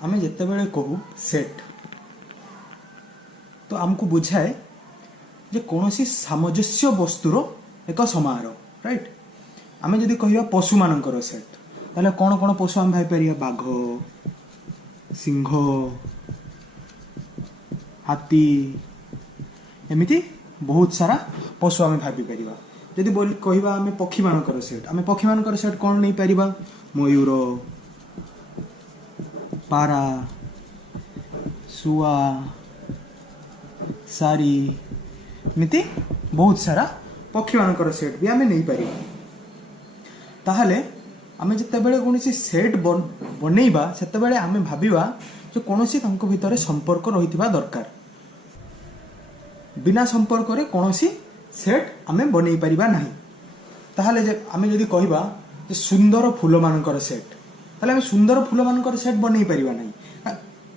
आमे जिते बड़े कहू सेट तो आमको बुझाए जे कौन सी सामंजस्य वस्तुर एक समारोह राइट। आमे जदि कहिबा पशु मानकर सेट ताले कौन कौन पशु आम भाई परिया बाघ सिंह हाथी एमिति बहुत सारा पशु आम भाभी परिबा। जदि कहिबा आमे पक्षी मानकर सेट आमे पक्षी मानकर सेट कौन नहीं परिबा मयूर पारा सुआ सारी एमिति बहुत सारा पक्षी मानकर सेट भी आमे नहीं परिबा। ताहले आमे जते बेले कोनोसी सेट बनेइबा सेते बेले आमे भाबिबा जे कोनोसी तांको भितरे संपर्क रहितबा दरकार। बिना संपर्क रे कोनोसी सेट आमे बनेइ परिबा नाही। ताहले जे आमे जदि कहिबा जे सुंदर फूल मानकर सेट ताहले आमे सुंदर फूल मानकर सेट बनेइ परिबा नाही।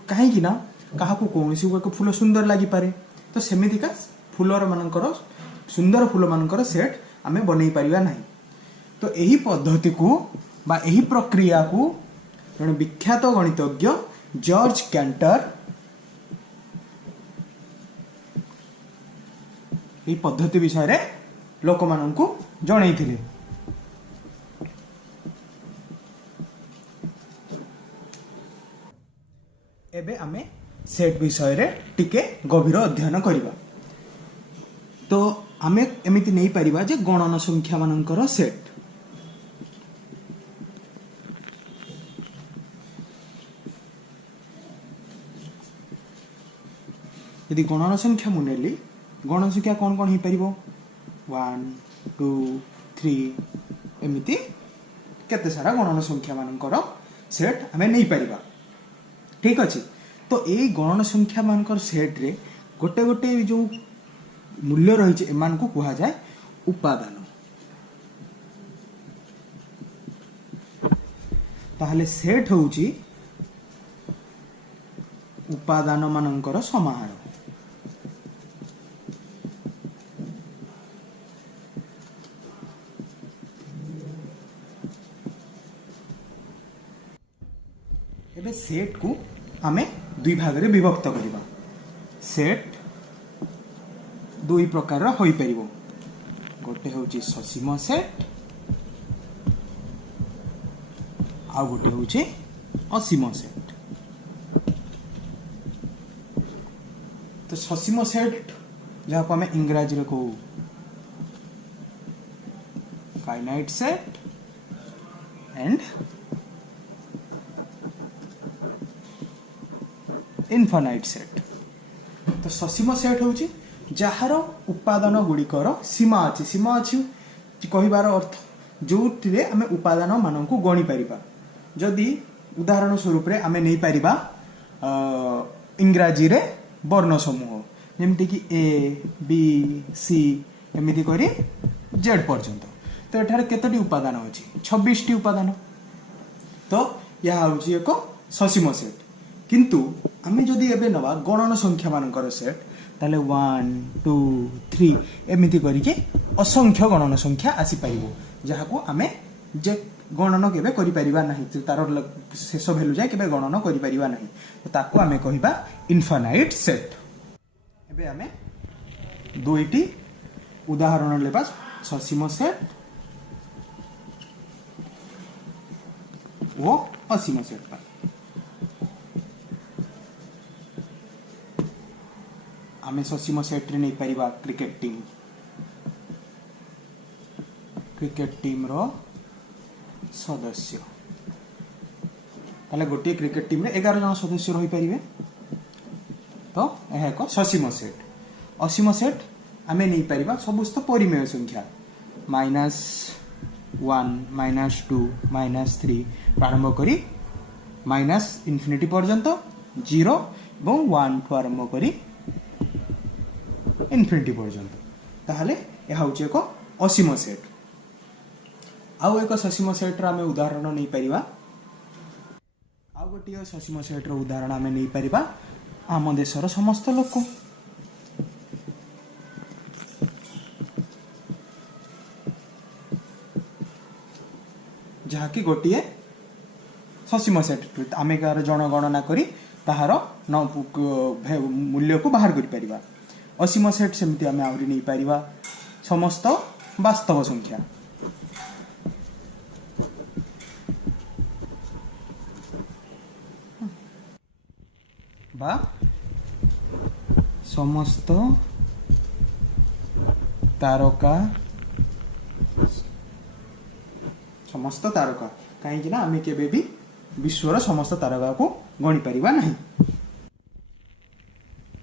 काहे कि ना काहाकू कोनोसी एक फूल सुंदर लागि पारे तो सेमितिका फूलर मानकर सुंदर फूल मानकर सेट आमे बनेइ परिबा नाही। तो यही पद्धति को बा यही प्रक्रिया को जड़े विख्यात गणितज्ञ जॉर्ज कैंटर यही पद्धति विषय रे लोक माननकु जणैथिले। एबे आमे सेट विषय रे टिके गभीर अध्ययन करिबा। तो आमे एमिति नहीं परिबा जे गणन संख्या मानकर सेट यदि गणन संख्या मुनेली गणन संख्या कौन कौन ही परिबो 1 2 3 एमिति केते सारा गणन संख्या मानकर सेट हमें नहीं परिबा। ठीक अछि। तो ए गणन संख्या मानकर सेट रे गोटे गोटे जो मूल्य रही छे एमान को कहा जाए उपादान। ताहले सेट होउची उपादान मानकर समाहार। एबे सेट को आमे दुई भाग रे विभक्त करिबा। सेट दुई प्रकार होई परिबो। गोटे होउची ससीम सेट आ गोटे होउची असीम सेट। तो ससीम सेट जहाँ को आमे इंग्रजी रे कहू finite set and infinite set. तो ससीम सेट होउची जहार उपादान गुड़िकर सीमा अच्छी सीमा अच्छी कहबार अर्थ जो आमे उपादान मान को गणी पारिबा। जदि उदाहरण स्वरूप रे आमे नहीं पारिबा इंग्राजी रे वर्ण समूह जेमति कि ए बी सी एमिति करी जेड पर्यंत। तो एठार केतोटी उपादान अछि 26 टी उपादान। तो यह होउची एक ससीम सेट। किंतु आमे जदि एबे नवा गणन संख्या मानकर सेट ताले 1 2 3 एमिति करिके असंख्य गणन संख्या आसी पाइबो जहा को आमे जे गणन केबे करि परिबा नाही तार शेष वैल्यू जाय केबे गणन करि परिबा नाही। तो ताको आमे कहिबा इनफाइनाइट सेट। एबे आमे दुईटी उदाहरण लेबा ससीम सेट वो असीम सेट पर। आमे ससीम सेट रे नहीं परिबा क्रिकेट टीम रो सदस्य ताले गोटे क्रिकेट टीम रे 11 जन सदस्य रही परिबे। तो यह एक ससीम सेट। असीम सेट आमे नहीं परिबा समस्त परिमेय संख्या -1 -2 -3 प्रारंभ करी -इन्फिनिटी पर्यंत 0 और 1 ठू आरंभ करी इन्फिनिटी पर्यंत। ताहले यह होउची एक असीम सेट। आउ एक ससीम सेट रा आमे उदाहरण नहीं परिबा। आउ गोटे ससीम सेट रो उदाहरण आमे नहीं परिबा आम देशर समस्त लोक। जहा कि गोटे ससीम सेट आम कार जनगणना करी ताहार मूल्य को बाहर कर परिबा। असीम सेट सेमती आम आहरी नहीं पारिबा समस्त वास्तव संख्या। बा समस्त तारका कहीं आम केबे भी विश्वर समस्त तारका को गणी परिबा नहीं।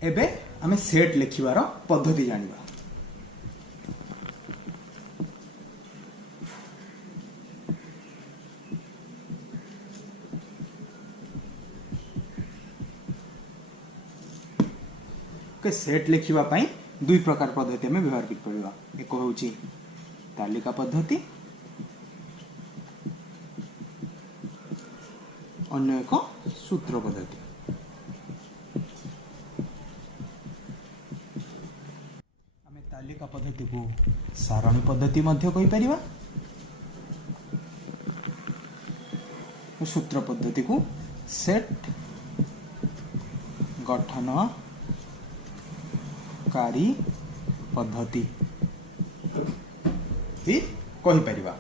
एबे आमे सेट लिखिबार पद्धति जानिबा। के सेट लिखिबा पई दुई प्रकार पद्धति आमे व्यवहार कर परिबा। एक होउची तालिका पद्धति, अन्य एक सूत्र पद्धति। आमे तालिका पद्धति को सारणी पद्धति मध्य कहि परिबा, सूत्र पद्धति को सेट गठनकारी पद्धति भी कहि परिबा।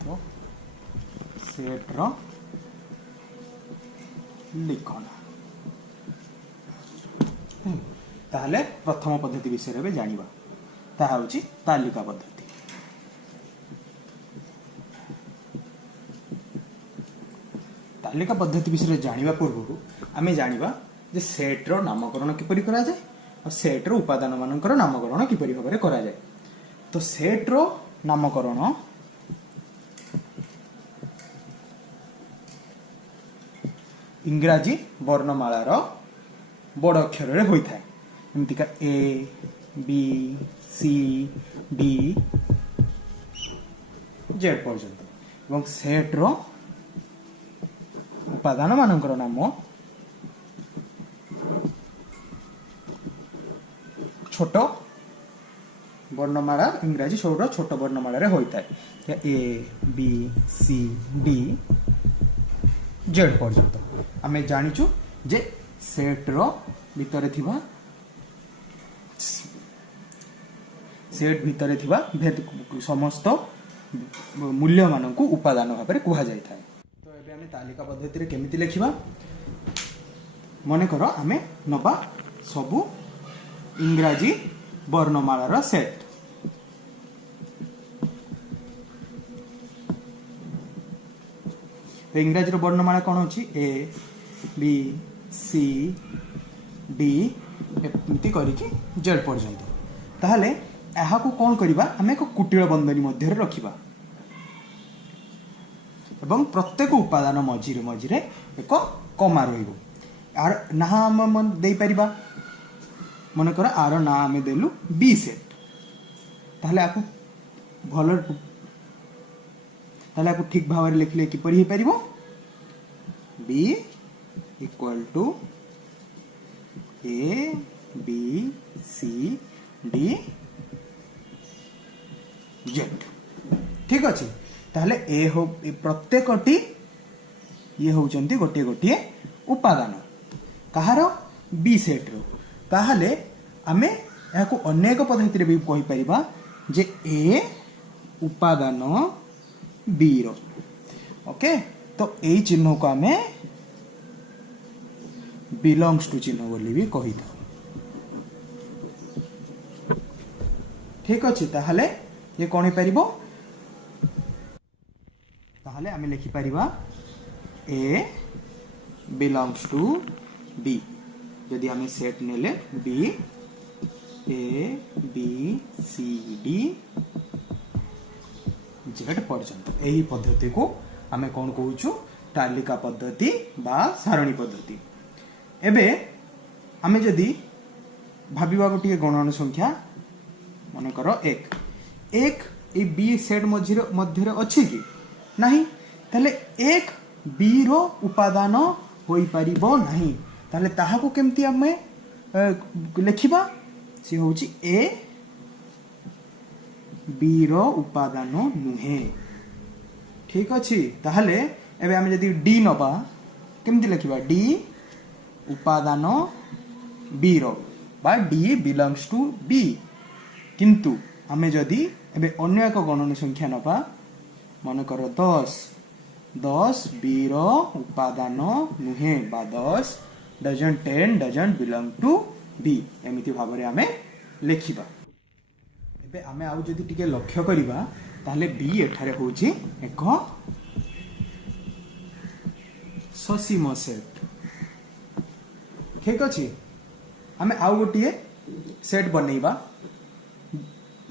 तो सेट रो लिखन ताहले प्रथम पद्धति विषय रे जानिबा। ताहा होची तालिका पद्धति। तालिका पद्धति विषय जानिबा पूर्व आमे जानिबा जे सेट रो नामकरण किपरि करा जाय और सेट रो उपादान मानकर नामकरण किपरि भाबरे करा जाय। तो सेट रो नामकरण इंग्राजी वर्णमाला रो बड़ अक्षर रे होई थाए। एमती का A B C D Z पर्यंत। एवं सेट रो उपादान मानकर नाम छोट वर्णमाला इंग्राजी सबुठ छोट वर्णमाला रे होई थाए। A B C D Z पर्यंत आमे जानिचु जे सेट रो भितरे थिबा समस्त मूल्य मान को उपादान भाव में कह जाए। तो ये आम तालिका पद्धति रे केमिति लिखिबा। मन कर आमे नबा सबु इंग्राजी वर्णमालार सेट। तो इंग्राजी वर्णमाला कौन अच्छी ए बी सी डी एमती करके जेड पर्यंत। ताहले यहाँ को कौन करिबा आमे एक कुटिल बंधनी मध्य रखिबा एवं प्रत्येक उपादान मझिरे मझिरे एक कमा रहिबो। आर ना आम दे परिबा। मन कर आर ना आमे देलु बी सेट। ताहले आपको भल ताहले आपको ठीक भाव लिखले किपरि हे परिबो B equal to A B C D Z. ठीक अच्छे। ताहले ए हो प्रत्येकटी ये होचंती गोटे गोटे उपादान कहार बी सेट रो। ताहले आमे याको अनेक पद्धति रे भी कहि परिबा जे ए उपादान बी रो। ओके। तो ए चिन्ह को आमे बिलोंग्स टू चिन्ह बोली भी कहि था। ठीक अच्छे। ताहले ये कौन हो पारिबो ताहले आमे लिखि परिबा ए बिलोंग्स टू बी। यदि आमे सेट नेले B A B C D Z पर्यंत। यही पद्धति को आमे कौन कहूचु तालिका पद्धति बा सारणी पद्धति। एबे आमे जदि भाबिबा गोटे गणन संख्या मन कर एक एक ए बी सेट मध्य अच्छी कि नहीं ताले एक बी रो उपादान होई परिबो नहीं। ताले ताहा को केमती आमे लिखिबा से होची ए बी रो उपादान नुहे। ठीक अच्छी ताहले एबे आमे जदि डी नबा केमति लिखिबा डी उपादान बी रो बा डी बिलोंग्स टू बी किंतु आमे जदि एबे अन्य एक गणन संख्या नबा मन कर 10 बी रो उपादान नुहे बा 10 डजंट बिलोंग टू बी एमिति भाबरे आमे लिखिबा एबे आमे आउ जदि टिके लक्ष्य करिबा ताहले बी एठारे होची एक ससीम सेट ठीक अछि आमे आउ गोटिए सेट बनेइबा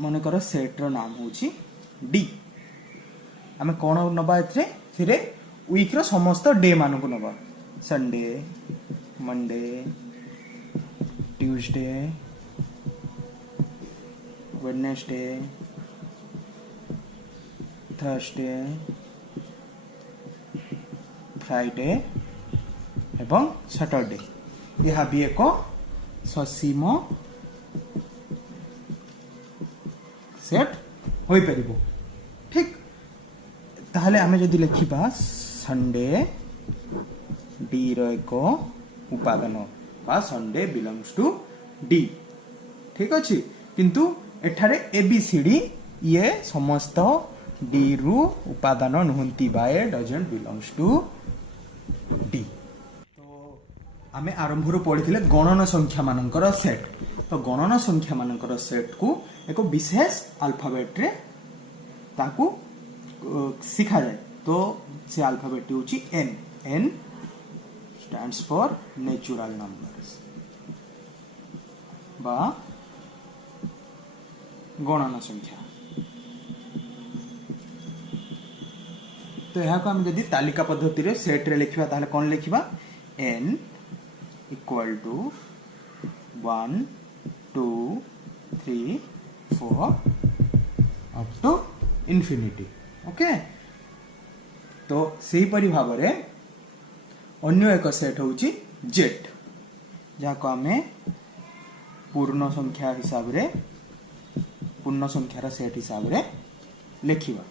मन कर सेट रो नाम होची डी आमे कोन नबा एथरे फिरे वीक रो समस्त डे मानको नबा Sunday Monday Tuesday Wednesday Thursday Friday एवं सैटरडे यह भी एक ससीम सेट होई परिबो ठीक ताहले आमे जदि लिखिबा संडे डी रो एक उपादान बा संडे बिलोंग्स टू डी ठीक अछि किंतु एठारे एबीसीडी ये समस्त डी रु उपादान नुहंती by doesn't belongs to D तो आमे आरंभ रु पढिथिले गणन संख्या मानकर सेट तो गणन संख्या मानकर सेट को एक विशेष अल्फाबेट रे ताकू सिखा जाए तो से अल्फाबेट होची N N stands for natural numbers बा गणन संख्या तो यहाँ को हम जदि तालिका पद्धति रे सेट रे लिखिबा ताले कोन लिखिबा n equal to 1 2 3 4 up to infinity okay तो सेही परि भाव रे अन्य एक सेट होची जेट जहाँ को हमें पूर्ण संख्या हिसाब रे पूर्ण संख्यार सेट हिसाब रे लिखिबा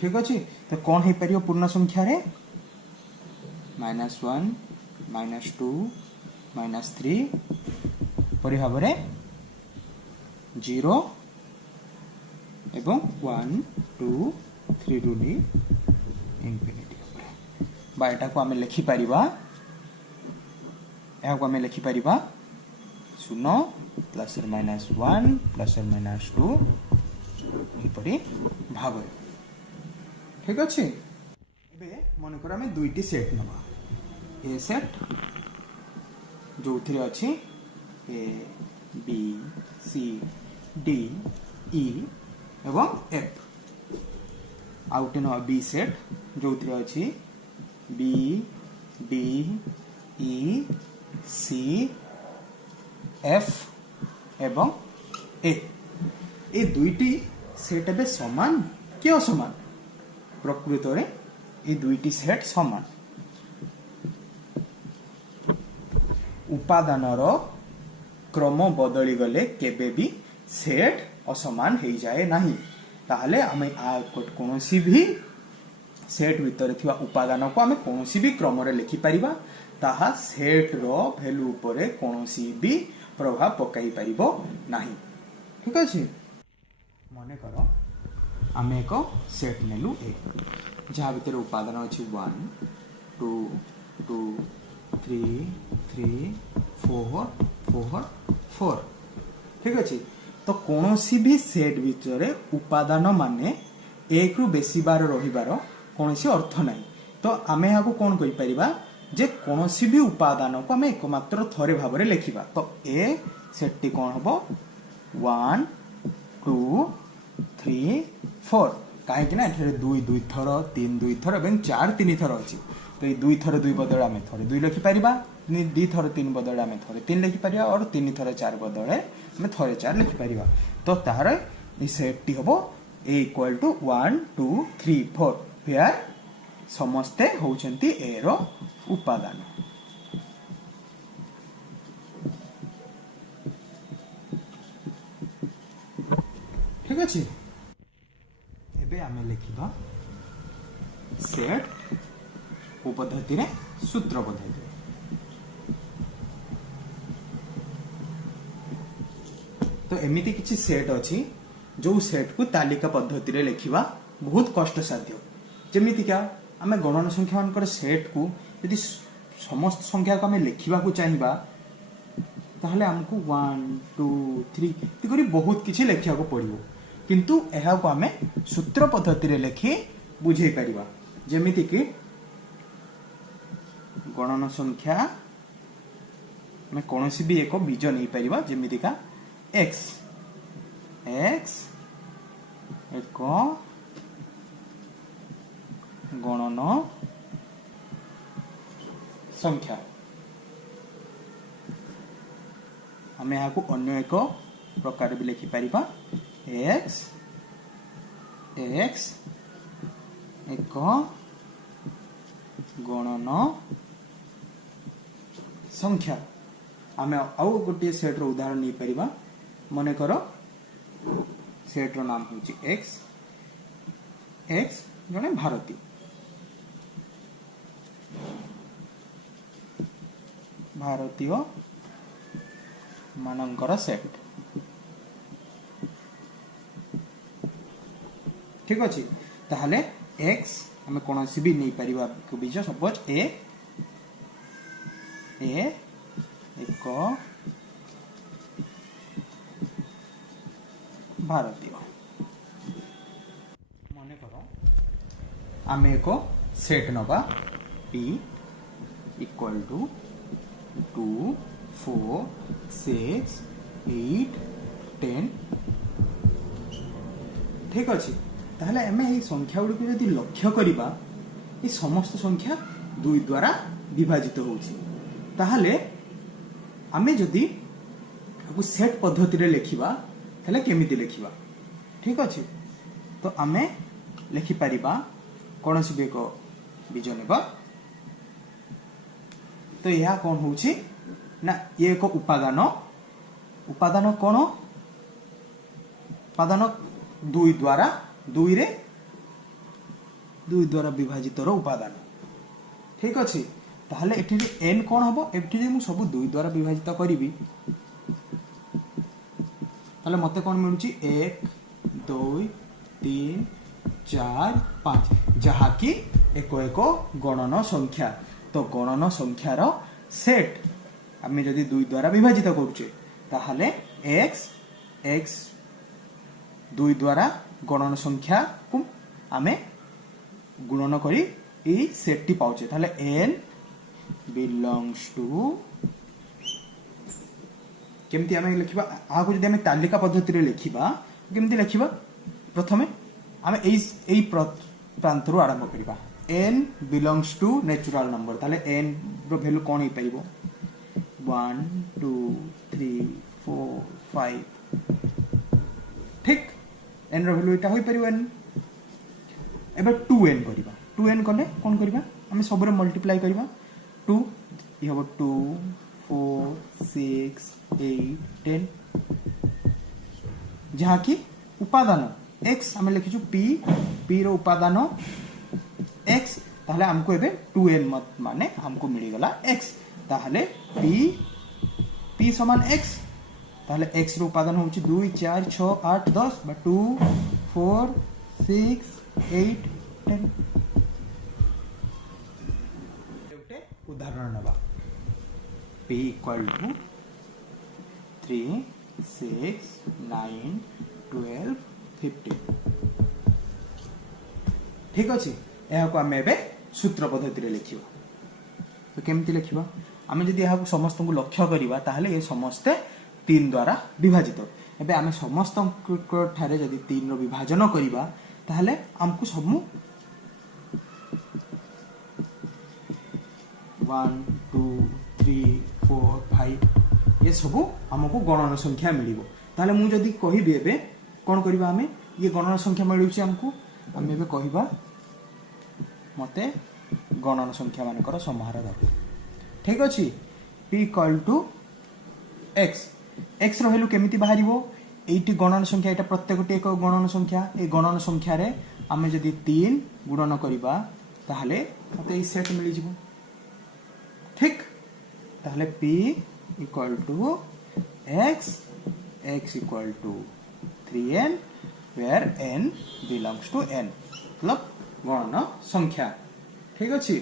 ठीक अछि तो कौन है परियो पूर्ण संख्या रे -1 -2 -3 परि भाव रे 0 एवं 1 2 3 रु डी इन्फिनिटी बा एटा को हमें लिखि परिबा एहा को हमें लिखि परिबा 0 ±1 ±2 ई परि भाव ठीक अच्छे एबे मन कर हमें दुईटी सेट नबा ए सेट जो थिरे अछि ए बी सी डी ई एवं एफ आउटे नबा बी सेट जो थिरे अछि B D E C F एवं ए दुईटी सेट एबे समान कि असमान प्रकृत रे ए दुईटी सेट समान उपादानर क्रम बदली गले केबे भी सेट असमान हो जाए नाही ताहले हमें कोनोसी भी सेट भीतर थिबा उपादान को हमें कोनोसी भी क्रम रे लिखि परिबा ताहा सेट रो वैल्यू उपरे कोनोसी भी प्रभाव पकाई परिबो नाही ठीक अछि मने करो आमे एक सेट नेलु ए जहाँ भीतर उपादान अछि 1 2 2 3 3 4 4 4 ठीक अछि तो कोनोसी भी सेट भीतर उपादान माने एक रु बेसी बार रहिबार कोनोसी अर्थ नाही तो आमे याको कोन कहि परिबा जे कोनोसी भी उपादान को आमे एकमात्र थरे भाबरे लेखिबा तो ए सेट टी कोन हबो 1 2 3 4 काहे कि ना एठरे 2 थर 3 2 थर एवं 4 3 थर अछि तो ए 2 थर 2 बदल आमे थरे 2 लिखि परिबा 2 थर 3 बदल आमे थरे 3 लिखि परिबा और 3 थर 4 बदल आमे थरे 4 लिखि परिबा तो तार ए सेट टी हबो ए इक्वल टू 1 2 3 4 वेयर समस्ते होचंती ए रो उपादान ठीक अच्छे एबे आमे लिखिबा सेट उपपद्धति रे सूत्र पद्धति तो एमिति किछि सेट अछि जो सेट को तालिका पद्धति रे लिखिबा बहुत कष्ट साध्य जेमिति क्या आमे गणन संख्या मानकर सेट को यदि समस्त संख्या को आमे लिखिबा को चाहिबा ताहले हमको 1 2 3 तिकरी बहुत किछि लिखिया को पड़िबो किंतु एहा को आमे सूत्र पद्धति रे लिखि बुझै परिबा जेमिति कि गणन संख्या में कोनोसी भी एको बीज नहीं परिबा जेमिति का x एक गणन संख्या आम यहाँ को अन्य एक प्रकार भी लिखि परिबा x एक गणन संख्या आम आउ गोटे सेट रो उदाहरण नहीं परिबा मने करो सेट रो नाम होची x जने भारतीय मानकर सेट ठीक अछि ताहले x हमें कोनोसी भी नहीं परिबा को बीज सपोज a एक भारतीय मने करो आमे एको सेट नबा p इक्वल टू 2 4 6 8 10 ठीक अछि ताहले एमे ए संख्या गुडी को यदि लक्ष्य करिबा ए समस्त संख्या 2 द्वारा विभाजित होउछि ताहले आमे जदि को सेट पद्धति रे लिखिबा ताहले केमिति लिखिबा ठीक अछि तो आमे लिखि परिबा कोनोसी भी को बीज नेबा तो यह कौन होउछि ना ये एक उपादान कोन उपादान 2 द्वारा 2 द्वारा विभाजित रो उपादान ठीक अछि ताहले एठी n कोन हबो एठी जे मु सब 2 द्वारा विभाजित करिवि ताहले मते कोन मिलुछि 1 2 3 4 5 जहा कि एक गणन संख्या तो गणन संख्यार सेट आमे जदि 2 द्वारा विभाजित करूचे ताहले x 2 द्वारा गणन संख्या को आमे गुणन करी ई सेट टी पाउचे ताहले n belongs to केमती आमे लिखिबा आगु जदि आमे तालिका पद्धति रे लिखिबा केमती लिखिबा प्रथमे आमे एई प्रांत रो आरंभ करिबा n belongs to natural number ताले n रो वैल्यू कोन ही पाइबो 1 2 3 4 5 ठीक n रो वैल्यू इटा होई परिबन एबे 2n करिबा 2n कले कोन करिबा हम सब रे मल्टीप्लाई करिबा 2 इ हबो 2 4 6 8 10 जहा कि उपादान x हम लिखिछु p रो उपादान x ताहले हमको एबे 2n माने हमको मिली गला x ताहले p समान x ताहले x रो उपादान होची 2 4 6 8 10 बा 2 4 6 8 10 एटे उदाहरण नबा p इक्वल टू 3 6 9 12 15 ठीक अछि एहा को हमें एबे सूत्र पद्धति रे लिखिबा तो केमति लिखिबा आमे जदि एहा को समस्त को लक्ष्य करिबा ताहले ए समस्त 3 द्वारा विभाजित एबे आमे समस्त को ठारे जदि 3 रो विभाजन करिबा ताहले हमको सब 1 2 3 4 5 ये सब हमको गणन संख्या मिलिबो ताहले मु जदि कहिबे एबे कोन करिबा आमे ये गणन संख्या मिलुछि हमको आमे एबे कहिबा मते गणन संख्या मानकर समाहार दरकार ठीक अछि p equal to x x रो वैल्यू केमिति बाहरिबो এইটি গণন সংখ্যা এটা প্রত্যেকটি এক গণন সংখ্যা এই গণন সংখ্যারে আমি যদি 3 গুণন করিবা তাহলে মতে এই সেট মিলি যাব ঠিক তাহলে p equal to x x equal to 3n where n belongs to n मतलब गणन संख्या ठीक अछि।